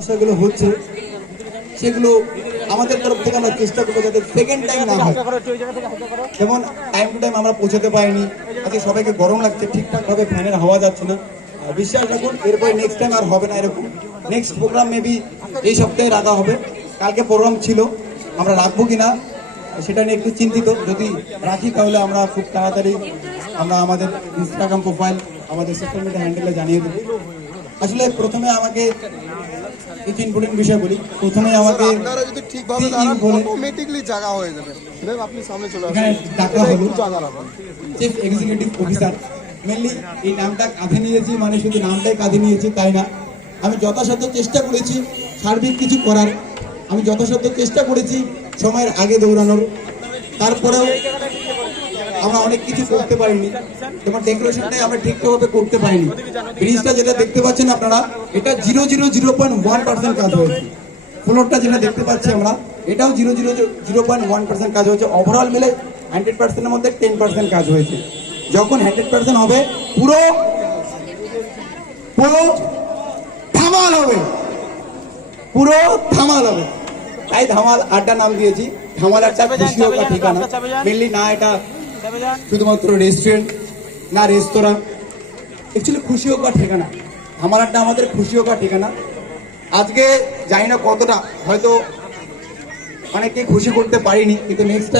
সমস্যাগুলো হচ্ছে সেগুলো আমাদের তরফ থেকে আমরা চেষ্টা করবো যাতে সেকেন্ড টাইম না হয়। যেমন টাইম টু টাইম আমরা পৌঁছাতে পারিনি, আজকে সবাইকে গরম লাগছে, ঠিকঠাক ভাবে ফ্যানের হাওয়া যাচ্ছে না। বিশ্বাস রাখুন এরপরে নেক্সট টাইম আর হবে না এরকম। নেক্সট প্রোগ্রাম মেবি এই সপ্তাহে রাখা হবে। কালকে প্রোগ্রাম ছিল, আমরা রাখবো কিনা সেটা নিয়ে একটু চিন্তিত। যদি রাখি তাহলে আমরা খুব তাড়াতাড়ি আমরা আমাদের ইনস্টাগ্রাম প্রোফাইল, আমাদের সোশ্যাল মিডিয়া হ্যান্ডেলে জানিয়ে দেবো। আসলে প্রথমে আমাকে কিছু ইম্পর্টেন্ট বিষয় বলি। প্রথমে আমাকে আপনারা যদি ঠিকভাবে দাঁড়ান অটোমেটিক্যালি জায়গা হয়ে যাবে। আপনি সামনে চলে আসুন। এখানে ডাকা হলো চিফ এক্সিকিউটিভ অফিসার। মেনলি এই নামটা কাঁধে নিয়েছি, মানে শুধু নামটাই কাঁধে নিয়েছি তাই না, আমি যথাসাধ্য চেষ্টা করেছি সার্বিক কিছু করার। আমি যথাসাধ্য চেষ্টা করেছি সময়ের আগে দৌড়ানোর। তারপরেও আমরা অনেক কিছু করতে পারিনি, যেমন ডেকোরেশনটাই আমরা ঠিকঠাকভাবে করতে পারিনি। ব্রিজটা যেটা দেখতে পাচ্ছেন আপনারা, এটা 0.01% কাজ হয়েছে। ফ্লোরটা যেটা দেখতে পাচ্ছি আমরা, এটাও 0.01% কাজ হয়েছে। ওভারঅল মিলে 100%-এর মধ্যে 10% কাজ হয়েছে। যখন 100% হবে পুরো ধামাল হবে, পুরো ধামাল হবে। তাই ধামাল আড্ডা নাম দিয়েছি। ধামাল আড্ডা খুশি হোক ঠিকানা। মেনলি না এটা শুধুমাত্র রেস্টুরেন্ট, না রেস্তোরাঁ, অ্যাকচুয়ালি খুশি হোক ঠিকানা। ধামাল আড্ডা আমাদের খুশি হোক ঠিকানা। আজকে জানি না কতটা, হয়তো অনেককে খুশি করতে পারিনি, কিন্তু নেক্সট